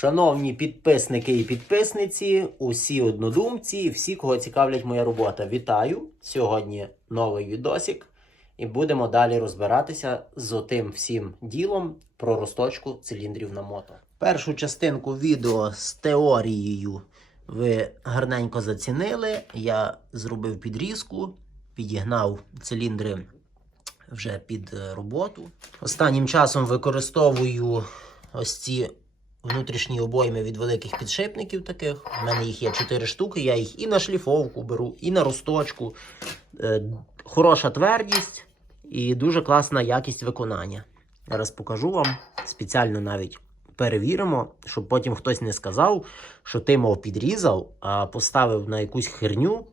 Шановні підписники і підписниці, усі однодумці, всі, кого цікавлять моя робота, вітаю! Сьогодні новий відосик, і будемо далі розбиратися з отим всім ділом про розточку циліндрів на мото. Першу частинку відео з теорією ви гарненько зацінили. Я зробив підрізку, підігнав циліндри вже під роботу. Останнім часом використовую ось ці внутрішні обойми від великих підшипників таких. У мене їх є 4 штуки, я їх і на шліфовку беру, і на розточку. Е, Хороша твердість і дуже класна якість виконання. Зараз покажу вам спеціально навіть. Перевіримо, щоб потім хтось не сказав, що ти, мов, підрізав, а поставив на якусь херню,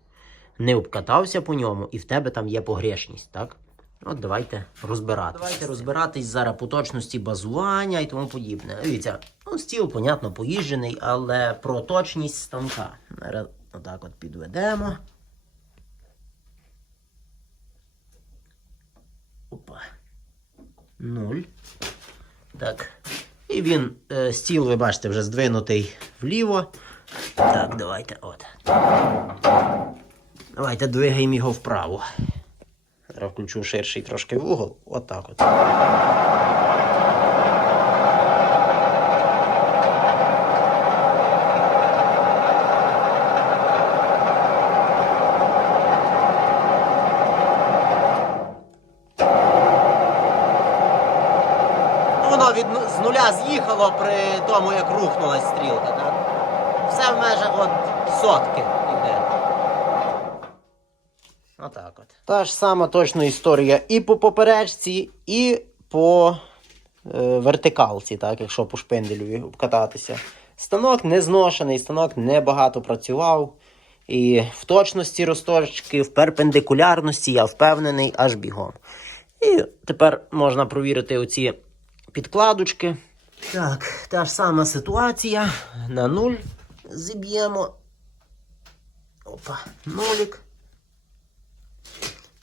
не обкатався по ньому, і в тебе там є погрешність, так? От давайте розбиратись. Давайте розбиратись зараз по точності базування і тому подібне. Дивіться, ну, стіл, понятно, поїжджений, але про точність станка. Зараз отак от підведемо. Опа. Нуль. Так. І він, е, стіл, ви бачите, вже здвинутий вліво. Так, давайте от. Давайте двигаємо його вправо. Зараз включу ширший трошки вугол. Отак от. Ну, Воно від з нуля з'їхало при тому, як рухнулась стрілка. Так? Все в межах от сотки Та ж сама точно історія і по поперечці, і по е, вертикалці, так, якщо по шпинделю кататися. Станок не зношений, станок небагато працював. І в точності розточки, в перпендикулярності я впевнений аж бігом. І тепер можна провірити оці підкладочки. Так, та ж сама ситуація. На нуль зіб'ємо. Опа, нулік.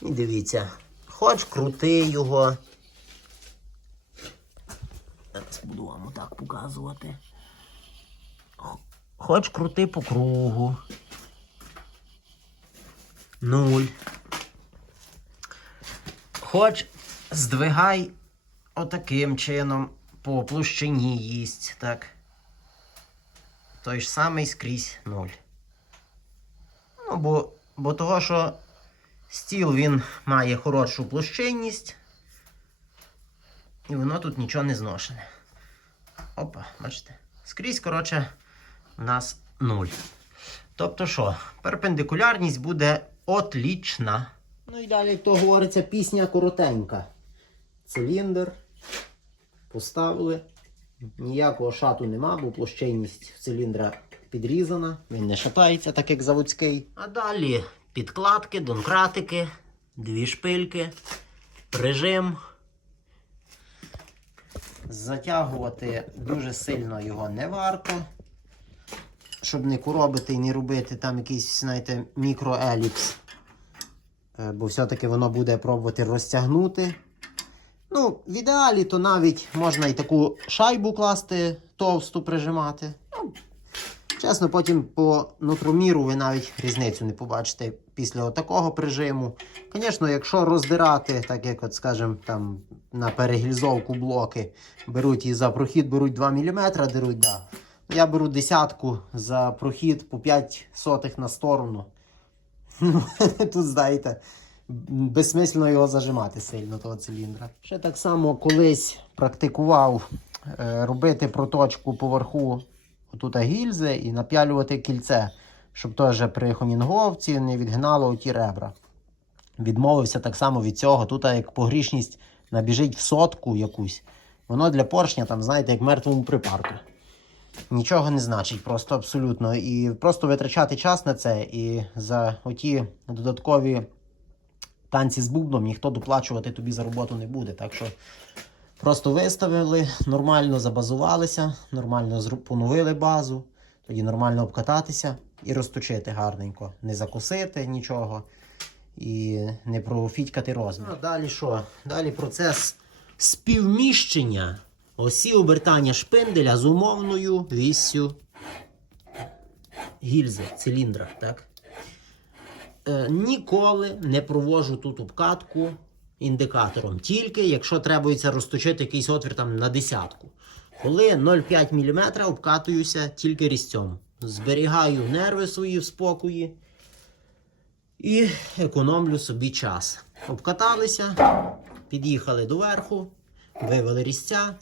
І дивіться, хоч крути його. Зараз буду вам отак показувати. Хоч крути по кругу. Нуль. Хоч здвигай отаким чином по площині їсть, так. Той ж самий скрізь нуль. Ну, бо, бо того, що Стіл він має хорошу площинність. І воно тут нічого не зношене. Опа, бачите? Скрізь, коротше, у нас 0. Тобто що, перпендикулярність буде отлічна. Ну і далі, як то говориться, пісня коротенька. Циліндр. Поставили. Ніякого шату нема, бо площинність циліндра підрізана. Він не шатається, так як заводський. А далі підкладки, донкратики, дві шпильки, прижим. Затягувати дуже сильно його не варто. Щоб не коробити і не робити там якийсь, знаєте, мікроеліпс. Е, Бо все-таки воно буде пробувати розтягнути. Ну, в ідеалі, то навіть можна і таку шайбу класти, товсту прижимати. Чесно, потім по нутроміру ви навіть різницю не побачите після такого прижиму. Звісно, якщо роздирати, так як, от, скажімо, там на перегільзовку блоки беруть і за прохід беруть 2 мм, деруть, да. Я беру десятку за прохід по 5 сотих на сторону. Ну, Тут, знаєте, безсмислено його зажимати сильно, того циліндра. Ще так само колись практикував е, робити проточку поверху тут гільзи і напялювати кільце, щоб теж при хомінговці не відгинало оті ребра. Відмовився так само від цього. Тут як погрішність набіжить в сотку якусь. Воно для поршня, там, знаєте, як мертвому припарку. Нічого не значить, просто абсолютно. І просто витрачати час на це, і за оті додаткові танці з бубном ніхто доплачувати тобі за роботу не буде. Так що Просто виставили, нормально забазувалися, нормально поновили базу, тоді нормально обкататися і розточити гарненько. Не закусити нічого і не профітькати розмір. Ну, далі що? Далі процес співміщення осі обертання шпинделя з умовною віссю гільзи, циліндра. Так? Е, ніколи не провожу тут обкатку індикатором. Тільки якщо требується розточити якийсь отвір там на десятку. Коли 0,5 мм обкатуюся тільки різцем. Зберігаю нерви свої в спокої і економлю собі час. Обкаталися, під'їхали до верху, вивели різця.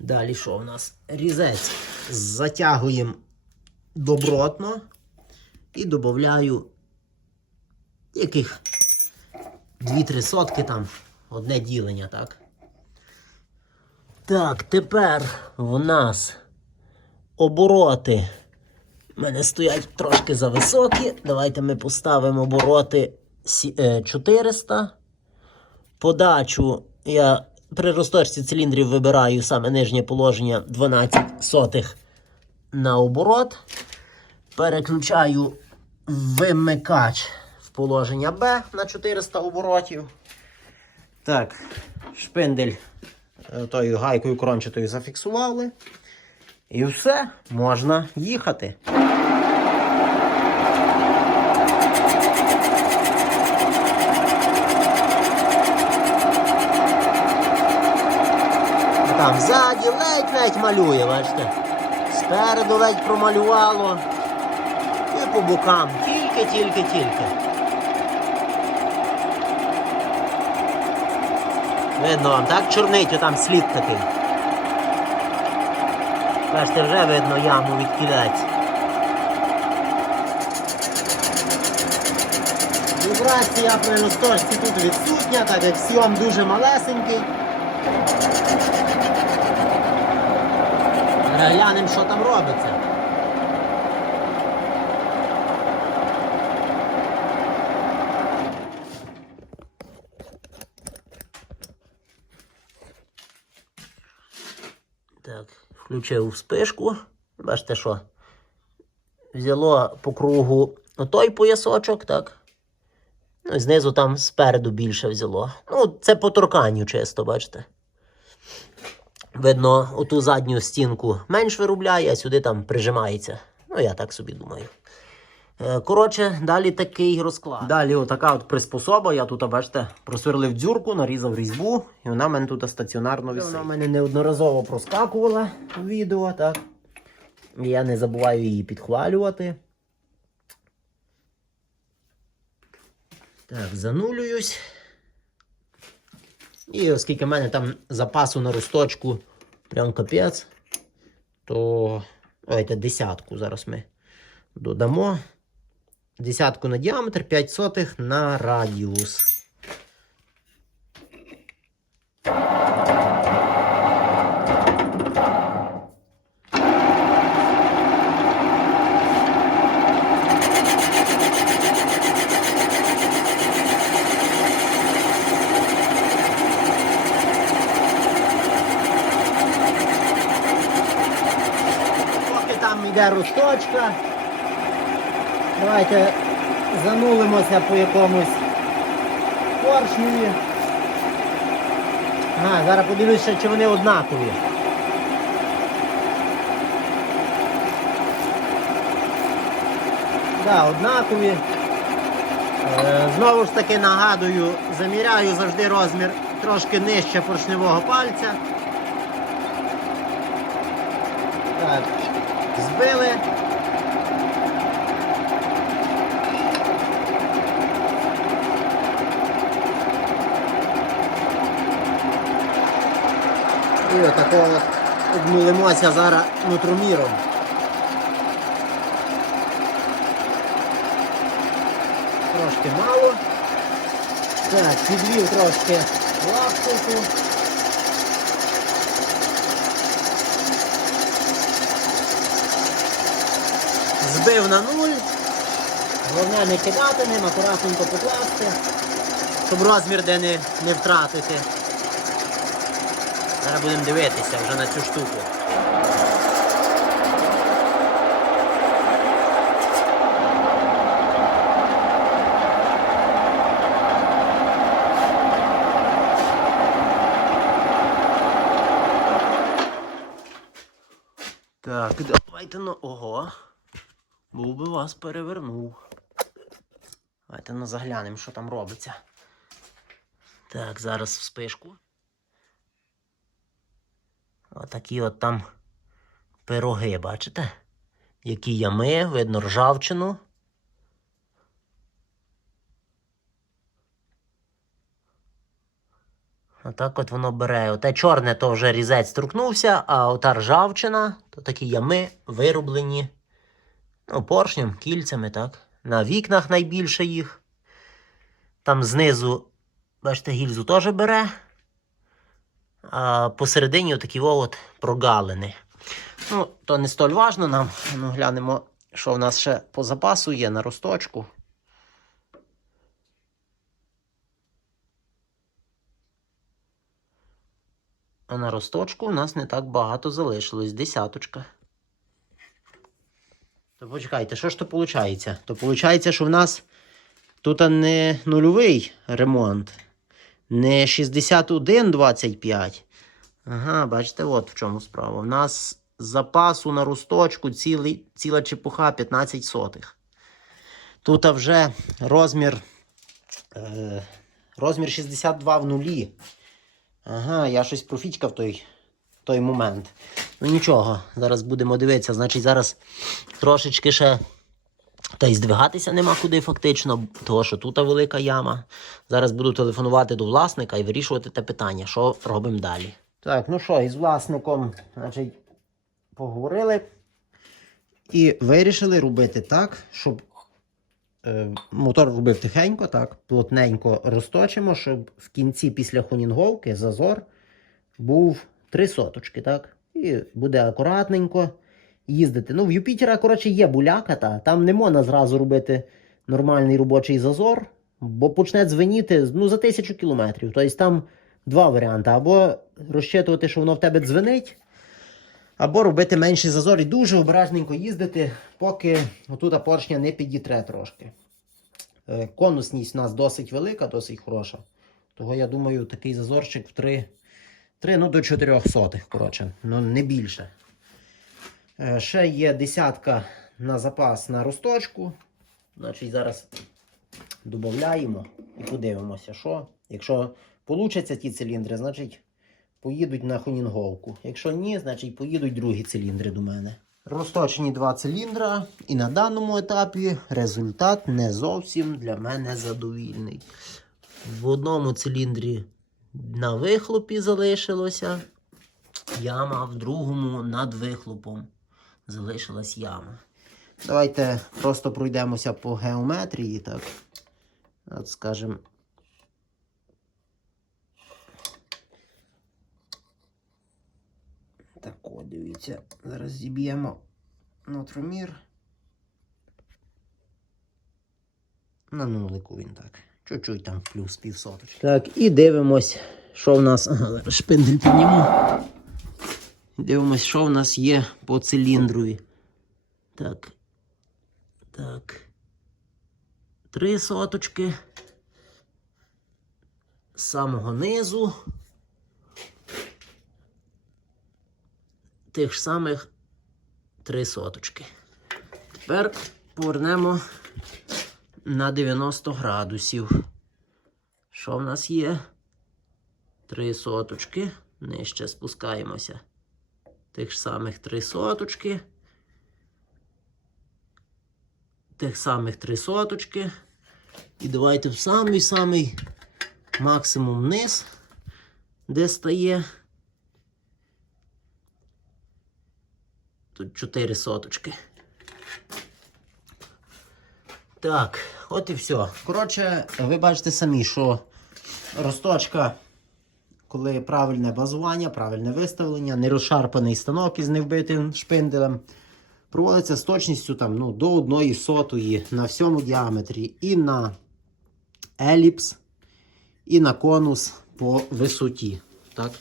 Далі що в нас? Різець затягуємо добротно і додаю яких 2-3 сотки там, одне ділення, так? Так, тепер в нас обороти. У мене стоять трошки зависокі. Давайте ми поставимо обороти е, 400. Подачу я при розточці циліндрів вибираю саме нижнє положення 12 сотих на оборот. Переключаю вимикач положення Б на 400 оборотів. Так, шпиндель е, тою гайкою крончатою зафіксували. І все, можна їхати. Там ззаді ледь-ледь малює, бачите? Спереду ледь промалювало. І по бокам. Тільки, тільки, тільки. Видно вам, так? Чорнить там слід такий. Бачите, вже видно яму від кілець. Вібрація при розточці тут відсутня, так як сйом дуже малесенький. Глянемо, що там робиться. Так, включив вспишку. Бачите, що? Взяло по кругу той поясочок, так? Ну, знизу там спереду більше взяло. Ну, це по торканню чисто, бачите. Видно, оту задню стінку менш виробляє, а сюди там прижимається. Ну, я так собі думаю. Е, Коротше, далі такий розклад. Далі отака от приспособа. Я тут, бачите, просверлив дзюрку, нарізав різьбу, і вона в мене тут стаціонарно висить. Вона в мене неодноразово проскакувала в відео, так. Я не забуваю її підхвалювати. Так, занулююсь. І оскільки в мене там запасу на росточку прям капець, то давайте десятку зараз ми додамо. Десятку на діаметр, 5 сотих на радіус. Поки там йде росточка. Давайте занулимося по якомусь поршневі. Ага, зараз подивлюся, чи вони однакові. Да, однакові. Е, знову ж таки нагадую, заміряю завжди розмір трошки нижче поршневого пальця. Так, збили. І отако от обнулимося зараз нутроміром. Трошки мало. Так, підвів трошки лапку. Збив на нуль. Головне не кидати ним, акуратненько покласти, щоб розмір де не, не втратити. Зараз будемо дивитися вже на цю штуку. Так, давайте на... Ого. Був би вас перевернув. Давайте на заглянемо, що там робиться. Так, зараз в спишку. Отакі от там пироги, бачите? Які ями, видно ржавчину. Отак от воно бере. Оте чорне то вже різець струкнувся, а ота ржавчина, то такі ями вирублені. Ну, поршнем, кільцями, так. На вікнах найбільше їх. Там знизу, бачите, гільзу теж бере. А посередині отакі от прогалини. Ну, то не столь важно нам. Ну, глянемо, що в нас ще по запасу є на росточку. А на росточку у нас не так багато залишилось. Десяточка. То почекайте, що ж то виходить? То виходить, що в нас тут не нульовий ремонт, не 61,25. Ага, бачите, от в чому справа. У нас запасу на росточку цілий, ціла чепуха 15 сотих. Тут вже розмір, е, розмір 62 в нулі. Ага, я щось профічкав той, той момент. Ну нічого, зараз будемо дивитися. Значить, зараз трошечки ще. Та й здвигатися нема куди фактично, тому що тут велика яма. Зараз буду телефонувати до власника і вирішувати те питання, що робимо далі. Так, ну що, із власником, значить, поговорили і вирішили робити так, щоб е, мотор робив тихенько, так, плотненько розточимо, щоб в кінці після хонінговки зазор був три соточки, так? І буде акуратненько їздити. Ну, в Юпітера, коротше, є буляка, та, там не можна зразу робити нормальний робочий зазор, бо почне дзвеніти ну, за тисячу кілометрів. Тобто там два варіанти. Або розчитувати, що воно в тебе дзвенить, або робити менший зазор і дуже обережненько їздити, поки отут поршня не підітре трошки. Е, Конусність у нас досить велика, досить хороша. Того, я думаю, такий зазорчик в 3, 3 ну, до 4 сотих, коротше, ну не більше. Е, Ще є десятка на запас на росточку. Значить, зараз додаємо і подивимося, що. Якщо получаться ті циліндри, значить поїдуть на хонінговку. Якщо ні, значить поїдуть другі циліндри до мене. Розточені два циліндра, і на даному етапі результат не зовсім для мене задовільний. В одному циліндрі на вихлопі залишилося яма, в другому над вихлопом залишилась яма. Давайте просто пройдемося по геометрії, так. От скажем. Так, о, дивіться. Зараз зіб'ємо нутромір. На нулику він так. Чуть-чуть там плюс півсоточки. Так, і дивимось, що в нас. Зараз шпиндель підніму. Дивимось, що в нас є по циліндрові. Так. Так. Три соточки. З самого низу. Тих ж самих три соточки. Тепер повернемо на 90 градусів. Що в нас є? Три соточки. Нижче спускаємося. Тих ж самих три соточки. Тих самих три соточки. І давайте в самий-самий максимум вниз, де стає. Тут 4 соточки. Так, от і все. Коротше, ви бачите самі, що росточка, коли правильне базування, правильне виставлення, не розшарпаний станок із невбитим шпинделем, проводиться з точністю там, ну, до одної сотої на всьому діаметрі і на еліпс, і на конус по висоті. Так?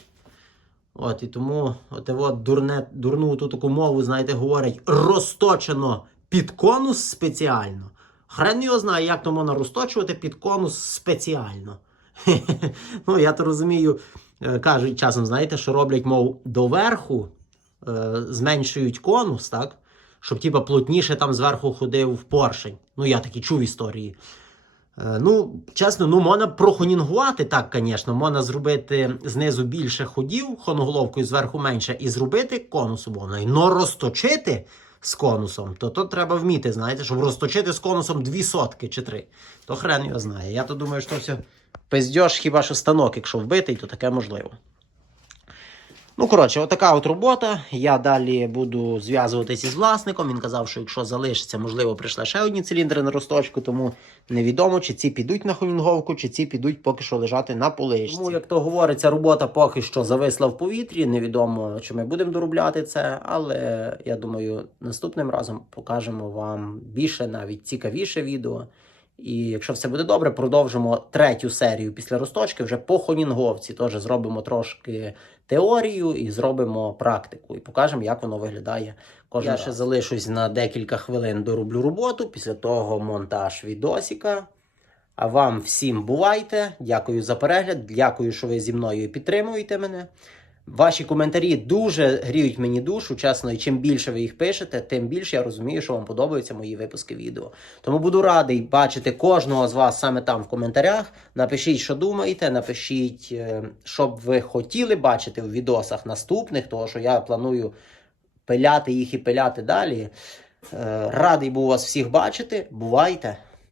От, і тому от, от дурне, дурну ту таку мову, знаєте, говорять, розточено під конус спеціально. Хрен його знає, як то можна розточувати під конус спеціально. ну, я то розумію, кажуть часом, знаєте, що роблять, мов, доверху е, зменшують конус, так? Щоб типа плотніше там зверху ходив поршень. Ну, я такі чув історії. Е, Ну, чесно, ну можна прохонінгувати так, звісно. Можна зробити знизу більше ходів хоноголовкою, зверху менше, і зробити конус умовно. Но розточити з конусом, то то треба вміти, знаєте, щоб розточити з конусом дві сотки чи три. То хрен його знає. Я то думаю, що все пиздьош, хіба що станок, якщо вбитий, то таке можливо. Ну, коротше, отака от робота. Я далі буду зв'язуватися із власником. Він казав, що якщо залишиться, можливо, прийшли ще одні циліндри на розточку, тому невідомо, чи ці підуть на холінговку, чи ці підуть поки що лежати на поличці. Тому, як то говориться, робота поки що зависла в повітрі. Невідомо, чи ми будемо доробляти це, але я думаю, наступним разом покажемо вам більше, навіть цікавіше відео. І якщо все буде добре, продовжимо третю серію після розточки вже по хонінговці. Теж зробимо трошки теорію і зробимо практику. І покажемо, як воно виглядає кожен Я раз. ще залишусь на декілька хвилин, дороблю роботу. Після того монтаж відосика. А вам всім бувайте. Дякую за перегляд. Дякую, що ви зі мною підтримуєте мене. Ваші коментарі дуже гріють мені душу, чесно, і чим більше ви їх пишете, тим більше я розумію, що вам подобаються мої випуски відео. Тому буду радий бачити кожного з вас саме там в коментарях. Напишіть, що думаєте, напишіть, е, що б ви хотіли бачити в відосах наступних, того що я планую пиляти їх і пиляти далі. Е, Радий був вас всіх бачити. Бувайте!